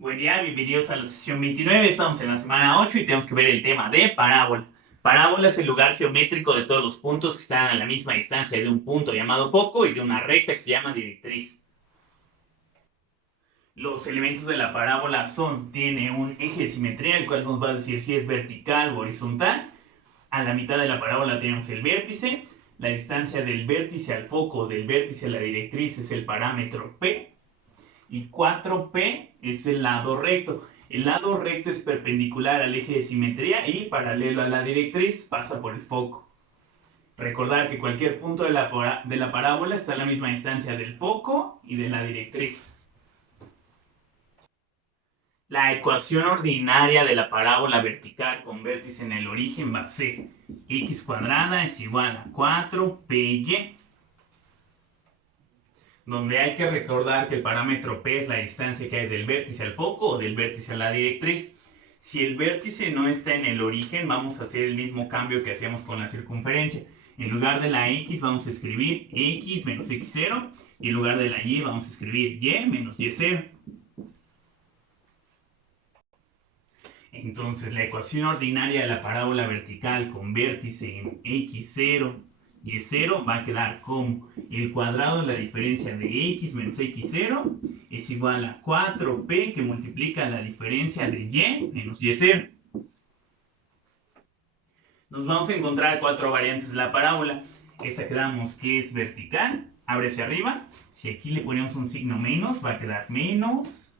Buen día, bienvenidos a la sesión 29. Estamos en la semana 8 y tenemos que ver el tema de parábola. Parábola es el lugar geométrico de todos los puntos que están a la misma distancia de un punto llamado foco y de una recta que se llama directriz. Los elementos de la parábola tiene un eje de simetría, el cual nos va a decir si es vertical o horizontal. A la mitad de la parábola tenemos el vértice. La distancia del vértice al foco, del vértice a la directriz, es el parámetro P. Y 4P es el lado recto. El lado recto es perpendicular al eje de simetría y paralelo a la directriz pasa por el foco. Recordar que cualquier punto de la parábola está a la misma distancia del foco y de la directriz. La ecuación ordinaria de la parábola vertical con vértice en el origen va a ser x cuadrada es igual a 4py, donde hay que recordar que el parámetro P es la distancia que hay del vértice al foco o del vértice a la directriz. Si el vértice no está en el origen, vamos a hacer el mismo cambio que hacíamos con la circunferencia. En lugar de la x vamos a escribir x menos x0 y en lugar de la y vamos a escribir y menos y0. Entonces la ecuación ordinaria de la parábola vertical con vértice en x0 y 0 va a quedar como el cuadrado de la diferencia de x menos x0 es igual a 4p que multiplica la diferencia de y menos y0. Nos vamos a encontrar cuatro variantes de la parábola. Esta quedamos que es vertical, abre hacia arriba. Si aquí le ponemos un signo menos, va a quedar menos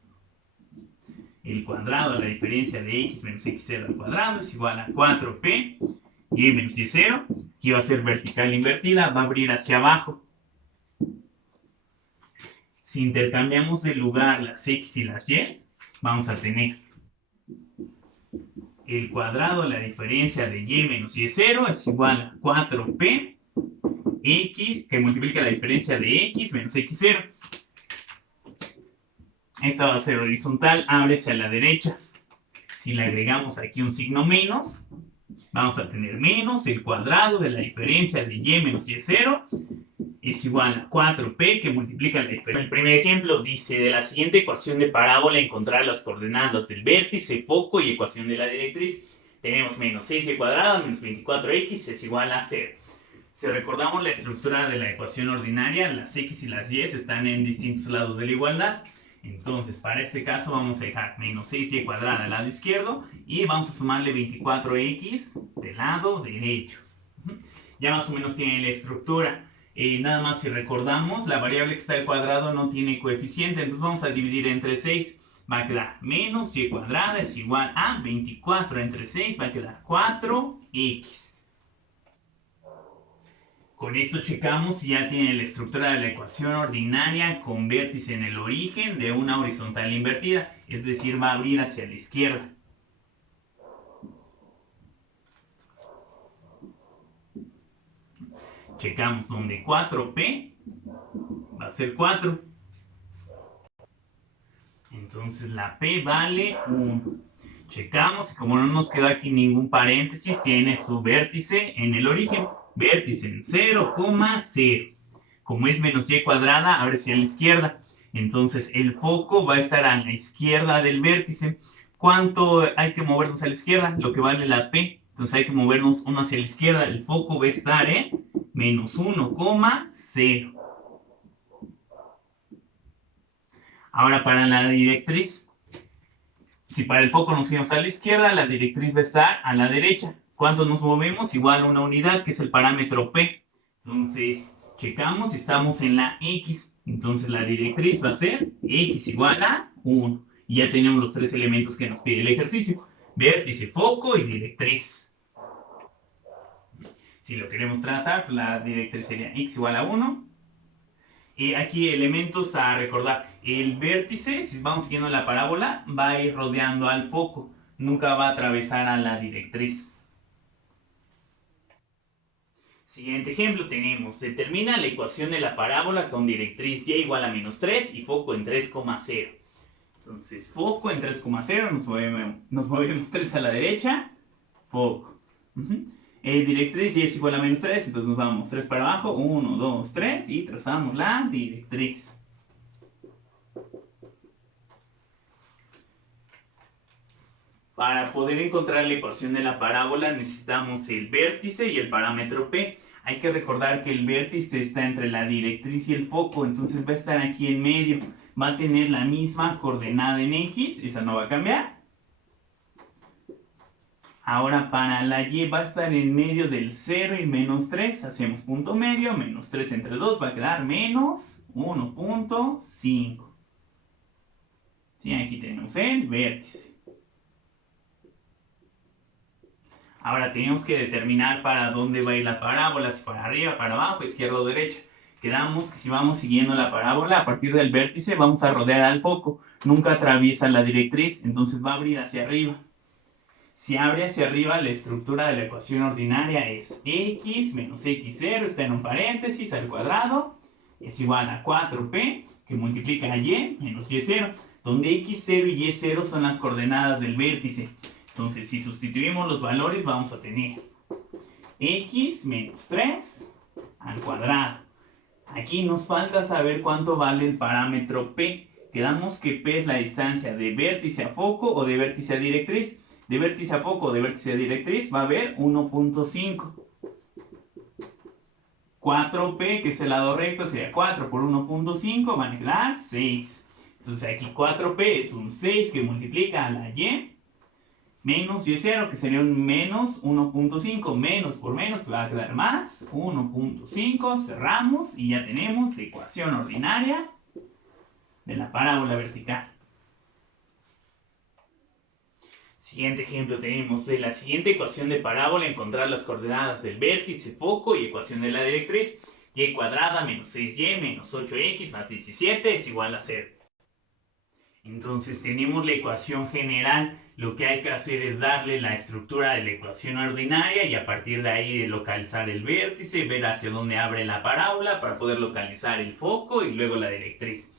el cuadrado de la diferencia de x menos x0 al cuadrado es igual a 4p y menos y0, que va a ser vertical invertida, va a abrir hacia abajo. Si intercambiamos de lugar las x y las y, vamos a tener el cuadrado de la diferencia de y menos y0 es igual a 4p x, que multiplica la diferencia de x menos x0. Esta va a ser horizontal, abre hacia la derecha. Si le agregamos aquí un signo menos, vamos a tener menos el cuadrado de la diferencia de y menos y0 es igual a 4p que multiplica la diferencia. El primer ejemplo dice: de la siguiente ecuación de parábola encontrar las coordenadas del vértice, foco y ecuación de la directriz. Tenemos menos 6y cuadrada menos 24x es igual a 0. Si recordamos la estructura de la ecuación ordinaria, las x y las y están en distintos lados de la igualdad. Entonces, para este caso vamos a dejar menos 6y cuadrada al lado izquierdo y vamos a sumarle 24x del lado derecho. Ya más o menos tiene la estructura. Nada más si recordamos, la variable que está al cuadrado no tiene coeficiente, entonces vamos a dividir entre 6. Va a quedar menos y cuadrada es igual a 24 entre 6, va a quedar 4x. Con esto checamos si ya tiene la estructura de la ecuación ordinaria con vértice en el origen de una horizontal invertida, es decir, va a abrir hacia la izquierda. Checamos donde 4p va a ser 4. Entonces la p vale 1. Checamos y como no nos queda aquí ningún paréntesis, tiene su vértice en el origen. Vértice en 0,0. Como es menos y cuadrada, abre hacia la izquierda. Entonces el foco va a estar a la izquierda del vértice. ¿Cuánto hay que movernos a la izquierda? Lo que vale la P. Entonces hay que movernos uno hacia la izquierda. El foco va a estar en menos 1,0. Ahora para la directriz. Si para el foco nos fuimos a la izquierda, la directriz va a estar a la derecha. ¿Cuánto nos movemos? Igual a una unidad, que es el parámetro P. Entonces, checamos, estamos en la X. Entonces, la directriz va a ser X igual a 1. Y ya tenemos los tres elementos que nos pide el ejercicio: vértice, foco y directriz. Si lo queremos trazar, pues la directriz sería X igual a 1. Aquí elementos a recordar. El vértice, si vamos siguiendo la parábola, va a ir rodeando al foco. Nunca va a atravesar a la directriz. Siguiente ejemplo tenemos: determina la ecuación de la parábola con directriz y igual a menos 3 y foco en 3,0. Entonces, foco en 3,0, nos movemos 3 a la derecha, foco. Directriz y es igual a menos 3, entonces nos vamos 3 para abajo, 1, 2, 3 y trazamos la directriz. Para poder encontrar la ecuación de la parábola necesitamos el vértice y el parámetro P. Hay que recordar que el vértice está entre la directriz y el foco, entonces va a estar aquí en medio. Va a tener la misma coordenada en X, esa no va a cambiar. Ahora para la Y va a estar en medio del 0 y menos 3. Hacemos punto medio, menos 3 entre 2 va a quedar menos 1.5. Sí, aquí tenemos el vértice. Ahora tenemos que determinar para dónde va a ir la parábola, si para arriba, para abajo, izquierda o derecha. Quedamos que si vamos siguiendo la parábola, a partir del vértice vamos a rodear al foco. Nunca atraviesa la directriz, entonces va a abrir hacia arriba. Si abre hacia arriba, la estructura de la ecuación ordinaria es x menos x0, está en un paréntesis, al cuadrado, es igual a 4p, que multiplica a y menos y0, donde x0 y y0 son las coordenadas del vértice. Entonces, si sustituimos los valores, vamos a tener x menos 3 al cuadrado. Aquí nos falta saber cuánto vale el parámetro P. Quedamos que P es la distancia de vértice a foco o de vértice a directriz. De vértice a foco o de vértice a directriz va a haber 1.5. 4P, que es el lado recto, sería 4 por 1.5, van a quedar 6. Entonces aquí 4P es un 6 que multiplica a la Y. Menos y0, que sería un menos 1.5, menos por menos va a quedar más 1.5, cerramos y ya tenemos ecuación ordinaria de la parábola vertical. Siguiente ejemplo tenemos de la siguiente ecuación de parábola, encontrar las coordenadas del vértice, foco y ecuación de la directriz. Y cuadrada menos 6y menos 8x más 17 es igual a 0. Entonces tenemos la ecuación general. Lo que hay que hacer es darle la estructura de la ecuación ordinaria y a partir de ahí localizar el vértice, ver hacia dónde abre la parábola para poder localizar el foco y luego la directriz.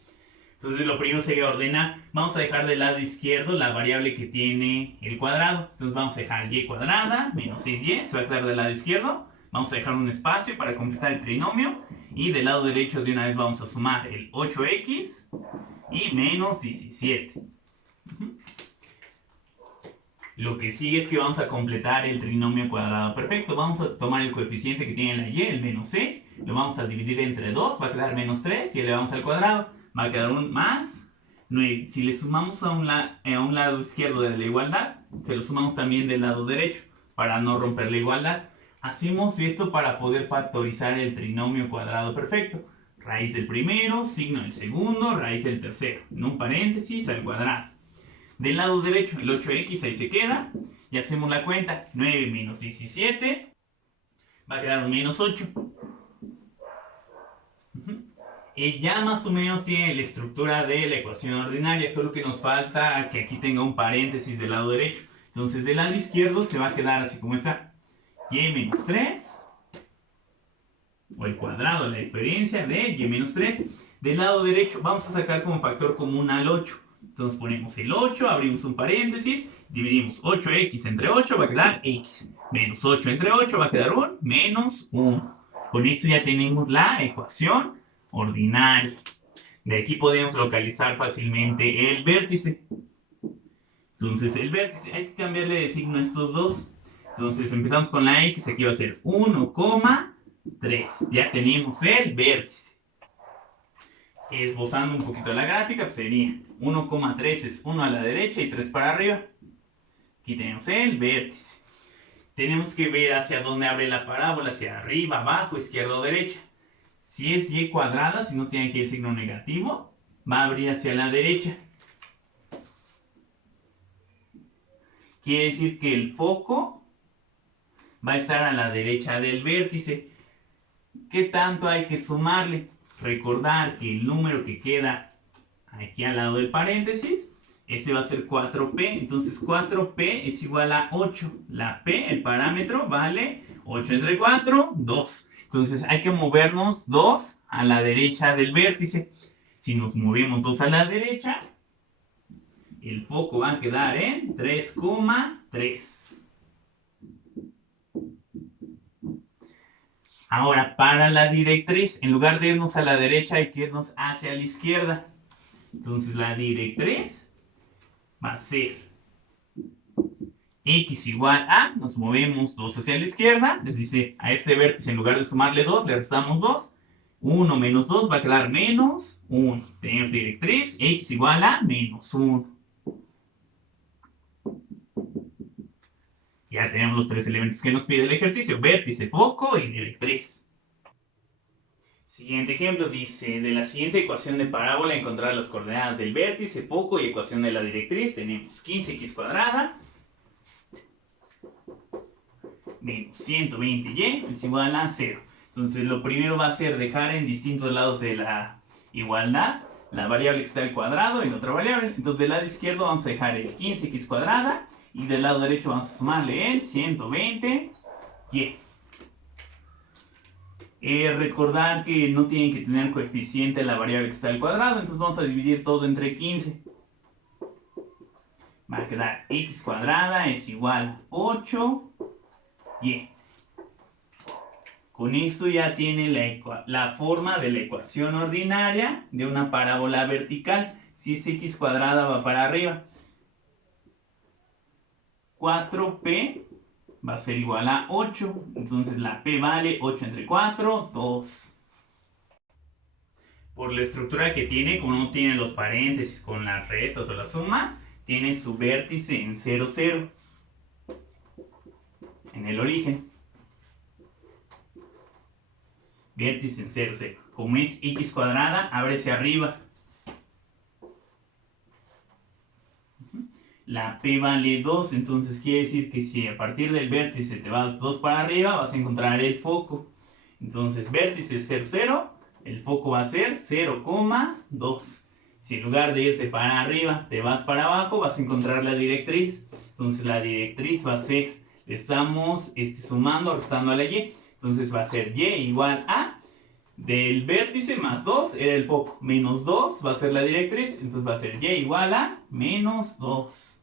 Entonces lo primero sería ordenar. Vamos a dejar del lado izquierdo la variable que tiene el cuadrado. Entonces vamos a dejar y cuadrada menos 6y, se va a quedar del lado izquierdo. Vamos a dejar un espacio para completar el trinomio. Y del lado derecho de una vez vamos a sumar el 8x y menos 17. Lo que sigue es que vamos a completar el trinomio cuadrado perfecto. Vamos a tomar el coeficiente que tiene la y, el menos 6. Lo vamos a dividir entre 2, va a quedar menos 3 y elevamos al cuadrado. Va a quedar un más 9. Si le sumamos a un lado izquierdo de la igualdad, se lo sumamos también del lado derecho para no romper la igualdad. Hacemos esto para poder factorizar el trinomio cuadrado perfecto. Raíz del primero, signo del segundo, raíz del tercero. En un paréntesis al cuadrado. Del lado derecho, el 8x ahí se queda. Y hacemos la cuenta. 9 menos 17. Va a quedar un menos 8. Ya más o menos tiene la estructura de la ecuación ordinaria. Solo que nos falta que aquí tenga un paréntesis del lado derecho. Entonces del lado izquierdo se va a quedar así como está. Y menos 3. O el cuadrado, la diferencia de y menos 3. Del lado derecho vamos a sacar como factor común al 8. Entonces ponemos el 8, abrimos un paréntesis, dividimos 8x entre 8, va a quedar x. Menos 8 entre 8 va a quedar un menos 1. Con esto ya tenemos la ecuación ordinaria. De aquí podemos localizar fácilmente el vértice. Entonces el vértice, hay que cambiarle de signo a estos dos. Entonces empezamos con la x, aquí va a ser 1,3. Ya tenemos el vértice. Esbozando un poquito la gráfica, pues sería 1,3 es 1 a la derecha y 3 para arriba. Aquí tenemos el vértice. Tenemos que ver hacia dónde abre la parábola, hacia arriba, abajo, izquierda o derecha. Si es y cuadrada, si no tiene aquí el signo negativo, va a abrir hacia la derecha. Quiere decir que el foco va a estar a la derecha del vértice. ¿Qué tanto hay que sumarle? Recordar que el número que queda aquí al lado del paréntesis, ese va a ser 4p. Entonces 4p es igual a 8. La p, el parámetro, vale 8 entre 4, 2. Entonces hay que movernos 2 a la derecha del vértice. Si nos movemos 2 a la derecha, el foco va a quedar en 3,3. Ahora, para la directriz, en lugar de irnos a la derecha, hay que irnos hacia la izquierda. Entonces, la directriz va a ser X igual a, nos movemos 2 hacia la izquierda, les dice a este vértice en lugar de sumarle 2, le restamos 2. 1 menos 2 va a quedar menos 1. Tenemos directriz, X igual a menos 1. Ya tenemos los tres elementos que nos pide el ejercicio, vértice, foco y directriz. Siguiente ejemplo dice, de la siguiente ecuación de parábola encontrar las coordenadas del vértice, foco y ecuación de la directriz. Tenemos 15x cuadrada menos 120y es igual a 0. Entonces lo primero va a ser dejar en distintos lados de la igualdad la variable que está al cuadrado y la otra variable. Entonces del lado izquierdo vamos a dejar el 15x cuadrada y del lado derecho vamos a sumarle el 120y. Recordar que no tienen que tener coeficiente la variable que está al cuadrado, entonces vamos a dividir todo entre 15. Va a quedar x cuadrada es igual a 8y. Con esto ya tiene la forma de la ecuación ordinaria de una parábola vertical. Si es x cuadrada va para arriba. 4p va a ser igual a 8. Entonces la p vale 8 entre 4, 2. Por la estructura que tiene, como no tiene los paréntesis con las restas o las sumas, tiene su vértice en 0, 0. En el origen. Vértice en 0, 0. Como es x cuadrada, ábrese arriba. La p vale 2, entonces quiere decir que si a partir del vértice te vas 2 para arriba, vas a encontrar el foco. Entonces vértice es 0, 0, el foco va a ser 0,2. Si en lugar de irte para arriba te vas para abajo, vas a encontrar la directriz. Entonces la directriz va a ser, estamos sumando, restando a la y. Entonces va a ser y igual a, del vértice más 2 era el foco, menos 2 va a ser la directriz, entonces va a ser y igual a menos 2.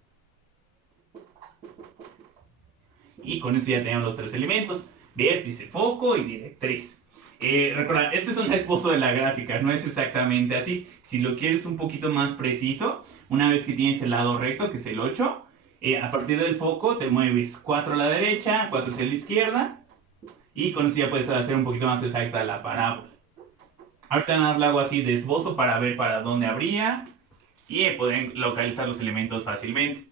Y con eso ya tenemos los tres elementos, vértice, foco y directriz. Recuerda, este es un esbozo de la gráfica, no es exactamente así. Si lo quieres un poquito más preciso, una vez que tienes el lado recto, que es el 8, a partir del foco te mueves 4 a la derecha, 4 hacia la izquierda, y con eso ya puedes hacer un poquito más exacta la parábola. Ahorita nada más lo hago así de esbozo para ver para dónde habría y poder localizar los elementos fácilmente.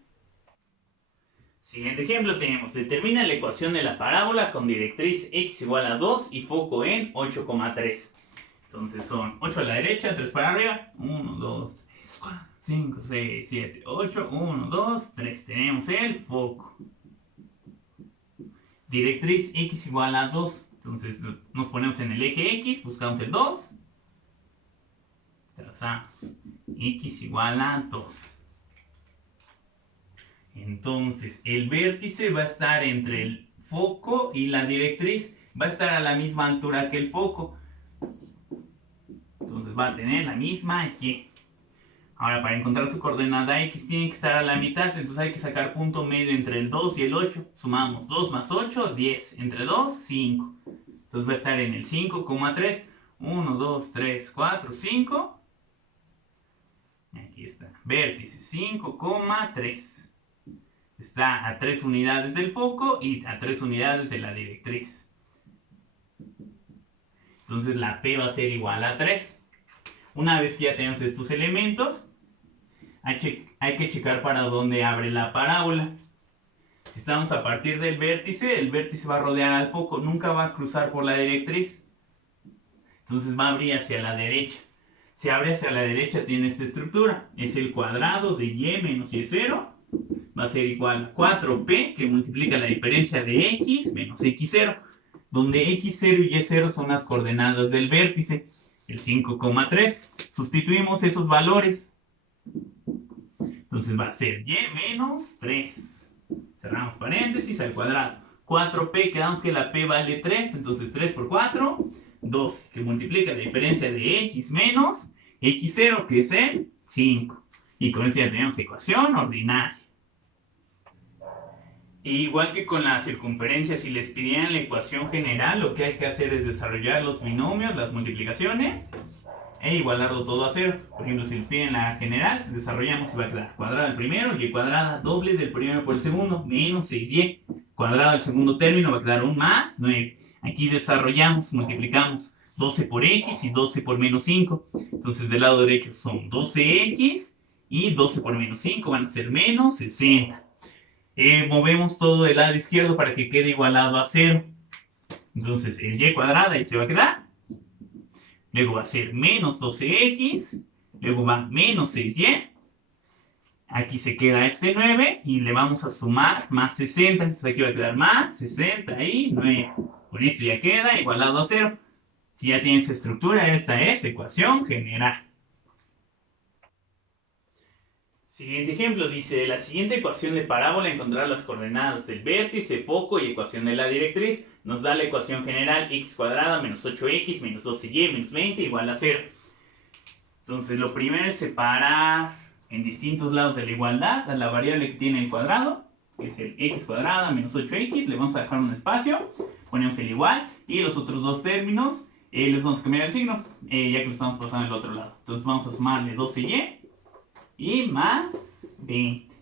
Siguiente ejemplo tenemos, determina la ecuación de la parábola con directriz x igual a 2 y foco en 8,3. Entonces son 8 a la derecha, 3 para arriba, 1, 2, 3, 4, 5, 6, 7, 8, 1, 2, 3. Tenemos el foco. Directriz x igual a 2. Entonces nos ponemos en el eje x, buscamos el 2. Trazamos. X igual a 2. Entonces el vértice va a estar entre el foco y la directriz. Va a estar a la misma altura que el foco. Entonces va a tener la misma y. Ahora, para encontrar su coordenada x tiene que estar a la mitad, entonces hay que sacar punto medio entre el 2 y el 8. Sumamos 2 más 8, 10. Entre 2, 5. Entonces va a estar en el 5,3. 1, 2, 3, 4, 5. Aquí está. Vértice 5,3. Está a 3 unidades del foco y a 3 unidades de la directriz. Entonces la P va a ser igual a 3. Una vez que ya tenemos estos elementos, hay que checar para dónde abre la parábola. Si estamos a partir del vértice, el vértice va a rodear al foco, nunca va a cruzar por la directriz. Entonces va a abrir hacia la derecha. Si abre hacia la derecha tiene esta estructura. Es el cuadrado de y menos y0. Va a ser igual a 4p, que multiplica la diferencia de x menos x0. Donde x0 y y0 son las coordenadas del vértice. El 5,3. Sustituimos esos valores. Entonces va a ser y menos 3. Cerramos paréntesis al cuadrado. 4p, quedamos que la p vale 3. Entonces 3 por 4, 12. Que multiplica la diferencia de x menos x0, que es el 5. Y con eso ya tenemos ecuación ordinaria. Igual que con la circunferencia, si les pidieran la ecuación general, lo que hay que hacer es desarrollar los binomios, las multiplicaciones, e igualarlo todo a 0. Por ejemplo, si les piden la general, desarrollamos y va a quedar cuadrada del primero, y cuadrada doble del primero por el segundo, menos 6y. Cuadrada del segundo término va a quedar un más 9. Aquí desarrollamos, multiplicamos 12 por x y 12 por menos 5. Entonces del lado derecho son 12x y 12 por menos 5 van a ser menos 60. Movemos todo del lado izquierdo para que quede igualado a 0. Entonces el y cuadrada ahí se va a quedar. Luego va a ser menos 12x. Luego va menos 6y. Aquí se queda este 9 y le vamos a sumar más 60. Entonces aquí va a quedar más 69. Con esto ya queda igualado a 0. Si ya tienes estructura, esta es ecuación general. Siguiente ejemplo, dice, de la siguiente ecuación de parábola encontrar las coordenadas del vértice, foco y ecuación de la directriz. Nos da la ecuación general x cuadrada menos 8x menos 12y menos 20 igual a 0. Entonces lo primero es separar en distintos lados de la igualdad a la variable que tiene el cuadrado, que es el x cuadrada menos 8x, le vamos a dejar un espacio, ponemos el igual, y los otros dos términos les vamos a cambiar el signo, ya que lo estamos pasando al otro lado. Entonces vamos a sumarle 12y y más 20.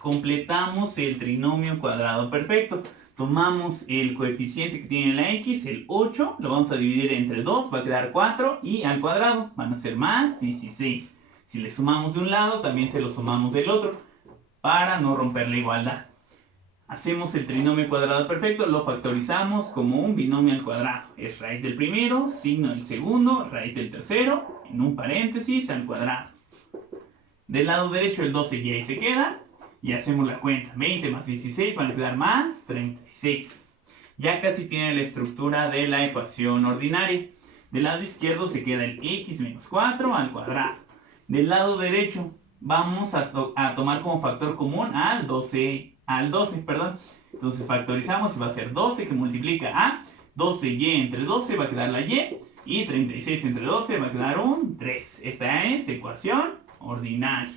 Completamos el trinomio cuadrado perfecto. Tomamos el coeficiente que tiene la x, el 8, lo vamos a dividir entre 2, va a quedar 4, y al cuadrado van a ser más 16. Si le sumamos de un lado, también se lo sumamos del otro, para no romper la igualdad. Hacemos el trinomio cuadrado perfecto, lo factorizamos como un binomio al cuadrado. Es raíz del primero, signo del segundo, raíz del tercero, en un paréntesis al cuadrado. Del lado derecho el 12y ahí se queda. Y hacemos la cuenta. 20 más 16 van a quedar más 36. Ya casi tiene la estructura de la ecuación ordinaria. Del lado izquierdo se queda el x menos 4 al cuadrado. Del lado derecho vamos a tomar como factor común al 12. Entonces factorizamos y va a ser 12 que multiplica a 12y entre 12 va a quedar la y. Y 36 entre 12 va a quedar un 3. Esta es ecuación ordinaria.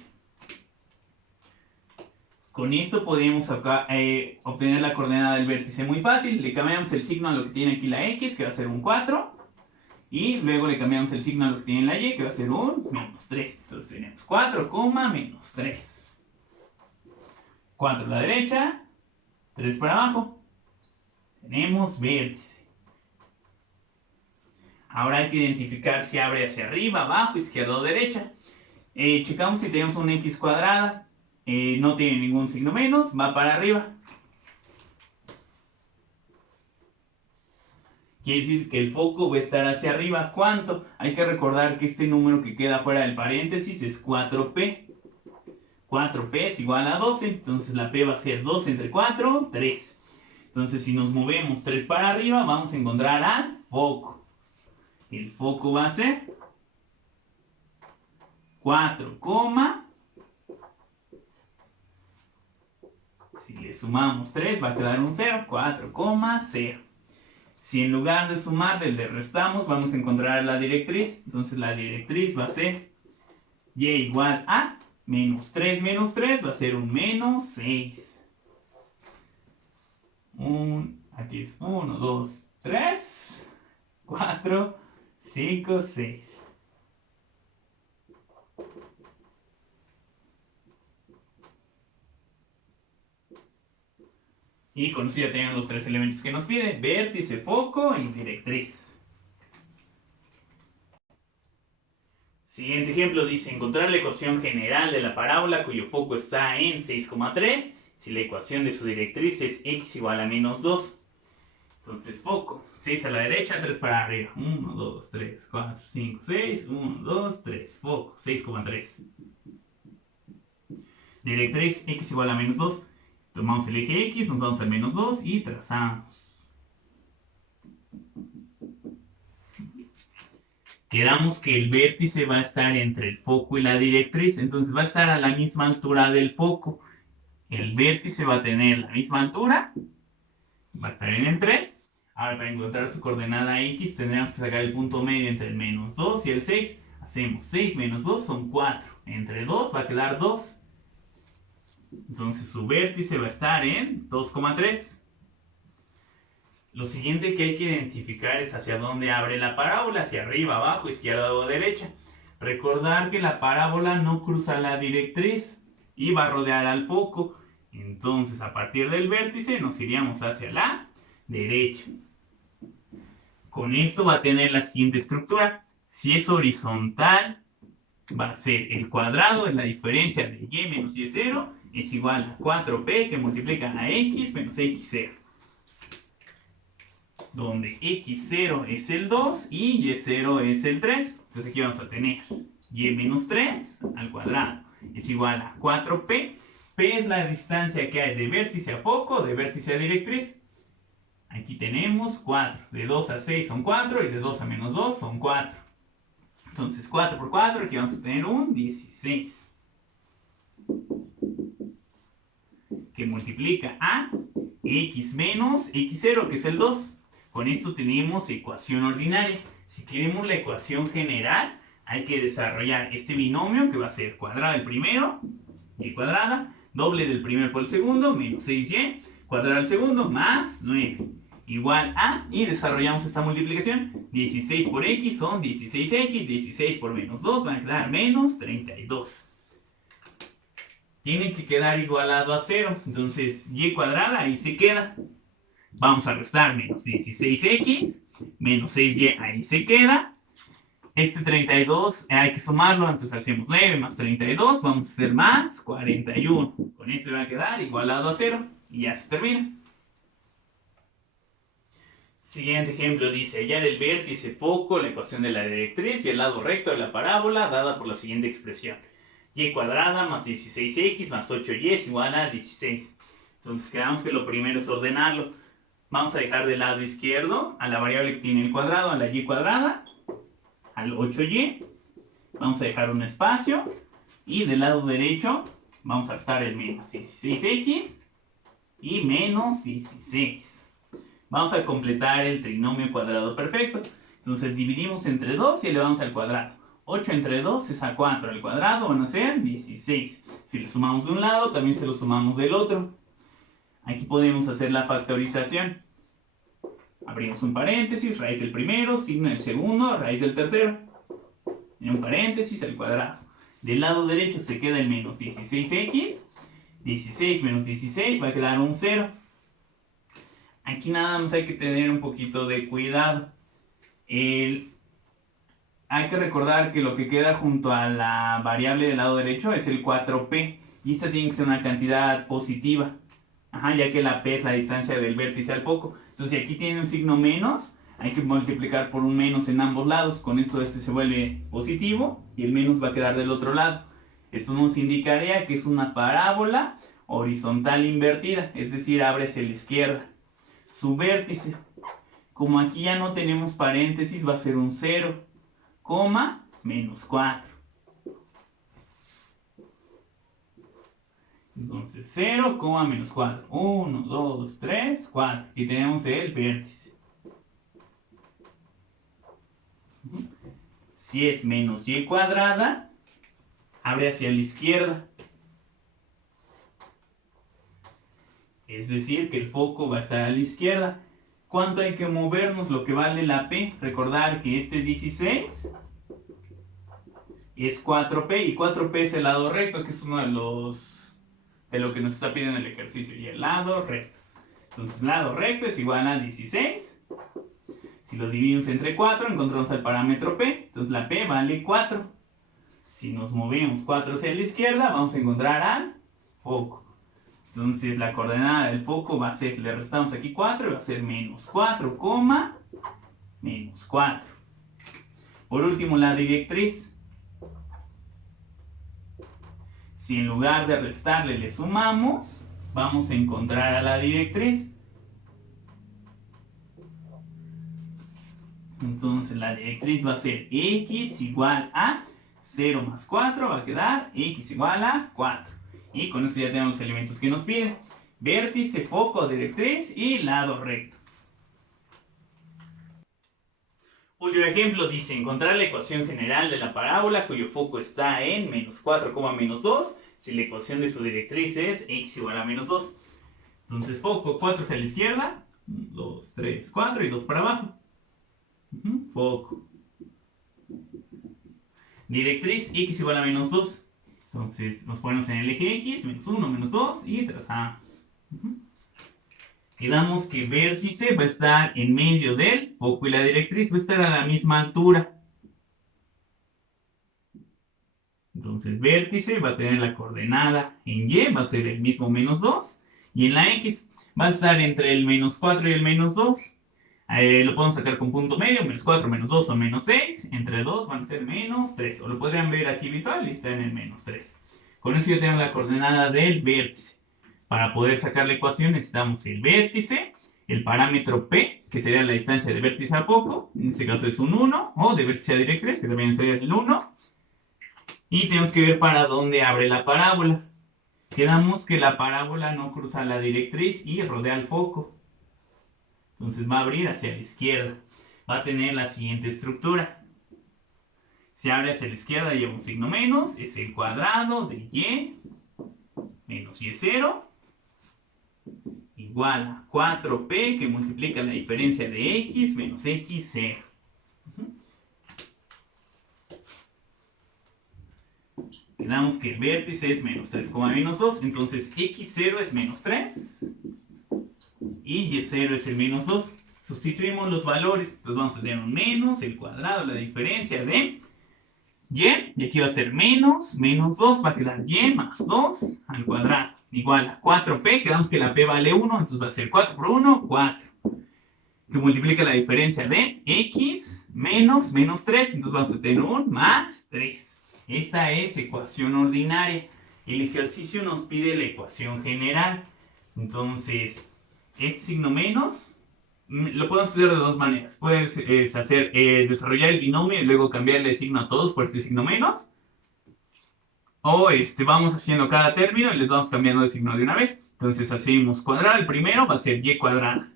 Con esto podemos obtener la coordenada del vértice muy fácil. Le cambiamos el signo a lo que tiene aquí la x, que va a ser un 4. Y luego le cambiamos el signo a lo que tiene la y, que va a ser un menos 3. Entonces tenemos 4, menos 3. 4 a la derecha, 3 para abajo. Tenemos vértice. Ahora hay que identificar si abre hacia arriba, abajo, izquierda o derecha. Checamos si tenemos un x cuadrada. No tiene ningún signo menos, va para arriba. Quiere decir que el foco va a estar hacia arriba. ¿Cuánto? Hay que recordar que este número que queda fuera del paréntesis es 4p. 4p es igual a 12, entonces la p va a ser 12 entre 4, 3. Entonces si nos movemos 3 para arriba, vamos a encontrar al foco. El foco va a ser 4, si le sumamos 3 va a quedar un 0, 4, 0. Si en lugar de sumarle le restamos, vamos a encontrar la directriz. Entonces la directriz va a ser y igual a menos 3 va a ser un menos 6. Aquí es 1, 2, 3, 4, 5, 6. Y con eso ya tenemos los tres elementos que nos pide: vértice, foco y directriz. Siguiente ejemplo dice, encontrar la ecuación general de la parábola cuyo foco está en 6,3 si la ecuación de su directriz es x igual a menos 2. Entonces foco, 6 a la derecha, 3 para arriba. 1, 2, 3, 4, 5, 6. 1, 2, 3. Foco, 6,3. Directriz, x igual a menos 2. Tomamos el eje X, nos vamos al menos 2 y trazamos. Quedamos que el vértice va a estar entre el foco y la directriz, entonces va a estar a la misma altura del foco. El vértice va a tener la misma altura, va a estar en el 3. Ahora para encontrar su coordenada X tendríamos que sacar el punto medio entre el menos 2 y el 6. Hacemos 6 menos 2 son 4. Entre 2 va a quedar 2. Entonces su vértice va a estar en 2,3. Lo siguiente que hay que identificar es hacia dónde abre la parábola, hacia arriba, abajo, izquierda o derecha. Recordar que la parábola no cruza la directriz y va a rodear al foco. Entonces, a partir del vértice nos iríamos hacia la derecha. Con esto va a tener la siguiente estructura. Si es horizontal, va a ser el cuadrado de la diferencia de y menos y0 es igual a 4p que multiplica a x menos x0. Donde x0 es el 2 y y0 es el 3. Entonces aquí vamos a tener y menos 3 al cuadrado es igual a 4p. P es la distancia que hay de vértice a foco, de vértice a directriz. Aquí tenemos 4. De 2 a 6 son 4 y de 2 a menos 2 son 4. Entonces 4 por 4, aquí vamos a tener un 16. Que multiplica a x menos x0, que es el 2. Con esto tenemos ecuación ordinaria. Si queremos la ecuación general, hay que desarrollar este binomio que va a ser cuadrado del primero, y cuadrada, doble del primero por el segundo, menos 6y, cuadrado del segundo, más 9, igual a, y desarrollamos esta multiplicación. 16 por x son 16x, 16 por menos 2 van a quedar menos 32. Tiene que quedar igualado a 0, entonces y cuadrada ahí se queda. Vamos a restar menos 16x, menos 6y, ahí se queda. Este 32 hay que sumarlo, entonces hacemos 9 más 32, vamos a hacer más 41. Con esto va a quedar igualado a 0 y ya se termina. Siguiente ejemplo dice, hallar el vértice foco, la ecuación de la directriz y el lado recto de la parábola dada por la siguiente expresión. Y cuadrada más 16x más 8y es igual a 16. Entonces quedamos que lo primero es ordenarlo. Vamos a dejar del lado izquierdo a la variable que tiene el cuadrado, a la y cuadrada, al 8y. Vamos a dejar un espacio. Y del lado derecho vamos a restar el menos 16x y menos 16. Vamos a completar el trinomio cuadrado perfecto. Entonces dividimos entre 2 y elevamos al cuadrado. 8 entre 2 es a 4 al cuadrado, van a ser 16. Si le sumamos de un lado, también se lo sumamos del otro. Aquí podemos hacer la factorización. Abrimos un paréntesis, raíz del primero, signo del segundo, raíz del tercero. En un paréntesis al cuadrado. Del lado derecho se queda el menos 16x. 16 menos 16 va a quedar un 0. Aquí nada más hay que tener un poquito de cuidado. Hay que recordar que lo que queda junto a la variable del lado derecho es el 4p. Y esta tiene que ser una cantidad positiva. Ya que la p es la distancia del vértice al foco. Entonces si aquí tiene un signo menos, hay que multiplicar por un menos en ambos lados. Con esto este se vuelve positivo y el menos va a quedar del otro lado. Esto nos indicaría que es una parábola horizontal invertida, es decir, abre hacia la izquierda. Su vértice, como aquí ya no tenemos paréntesis, va a ser un 0, menos 4. Entonces 0, menos 4. 1, 2, 3, 4. Aquí tenemos el vértice. Si es menos y cuadrada, abre hacia la izquierda. Es decir, que el foco va a estar a la izquierda. ¿Cuánto hay que movernos? Lo que vale la P. Recordar que este 16 es 4P y 4P es el lado recto, que es uno de lo que nos está pidiendo el ejercicio. Y el lado recto. Entonces, lado recto es igual a 16. Si lo dividimos entre 4, encontramos el parámetro P. Entonces, la P vale 4. Si nos movemos 4 hacia la izquierda, vamos a encontrar al foco. Entonces la coordenada del foco va a ser, le restamos aquí 4 y va a ser menos 4, menos 4. Por último, la directriz. Si en lugar de restarle le sumamos, vamos a encontrar a la directriz. Entonces la directriz va a ser x igual a 0 más 4, va a quedar x igual a 4. Y con eso ya tenemos los elementos que nos piden. Vértice, foco, directriz y lado recto. Último ejemplo dice, encontrar la ecuación general de la parábola cuyo foco está en menos 4, menos 2, si la ecuación de su directriz es x igual a menos 2. Entonces foco 4 hacia la izquierda, 1, 2, 3, 4 y 2 para abajo. Foco. Directriz x igual a menos 2. Entonces nos ponemos en el eje x, menos 1, menos 2 y trazamos. Quedamos que vértice va a estar en medio del foco y la directriz va a estar a la misma altura. Entonces vértice va a tener la coordenada en y, va a ser el mismo menos 2. Y en la x va a estar entre el menos 4 y el menos 2. Lo podemos sacar con punto medio, menos 4, menos 2 o menos 6. Entre 2 van a ser menos 3. O lo podrían ver aquí visual y está en el menos 3. Con eso ya tengo la coordenada del vértice. Para poder sacar la ecuación necesitamos el vértice, el parámetro P, que sería la distancia de vértice a foco. En este caso es un 1. O de vértice a directriz, que también sería el 1. Y tenemos que ver para dónde abre la parábola. Quedamos que la parábola no cruza la directriz y rodea el foco. Entonces va a abrir hacia la izquierda. Va a tener la siguiente estructura. Se abre hacia la izquierda, lleva un signo menos. Es el cuadrado de y menos y0 igual a 4p que multiplica la diferencia de x menos x0. Quedamos que el vértice es menos 3, menos 2. Entonces x0 es menos 3. Y y0 es el menos 2. Sustituimos los valores. Entonces vamos a tener un menos, el cuadrado, la diferencia de y. Y aquí va a ser menos 2. Va a quedar y más 2 al cuadrado. Igual a 4p. Quedamos que la p vale 1. Entonces va a ser 4 por 1, 4. Que multiplica la diferencia de x menos 3. Entonces vamos a tener un más 3. Esta es ecuación ordinaria. El ejercicio nos pide la ecuación general. Entonces, este signo menos lo podemos hacer de dos maneras. Puedes desarrollar el binomio y luego cambiarle de signo a todos por este signo menos. O vamos haciendo cada término y les vamos cambiando de signo de una vez. Entonces hacemos cuadrado. El primero va a ser y cuadrada.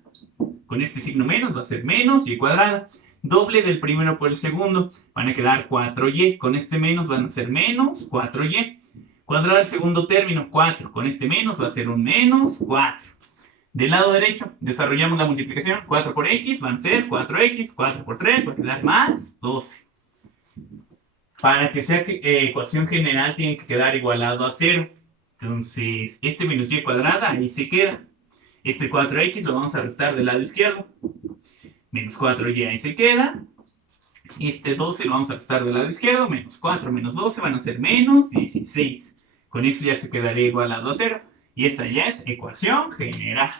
Con este signo menos va a ser menos y cuadrada. Doble del primero por el segundo. Van a quedar 4y. Con este menos van a ser menos 4y. Cuadrado del segundo término, 4. Con este menos va a ser un menos 4. Del lado derecho, desarrollamos la multiplicación. 4 por x van a ser 4x. 4 por 3 va a quedar más 12. Para que sea ecuación general, tiene que quedar igualado a 0. Entonces, este menos y cuadrada ahí se queda. Este 4x lo vamos a restar del lado izquierdo. Menos 4y ahí se queda. Este 12 lo vamos a restar del lado izquierdo. Menos 4 menos 12 van a ser menos 16. Con eso ya se quedaría igualado a 0. Y esta ya es ecuación general.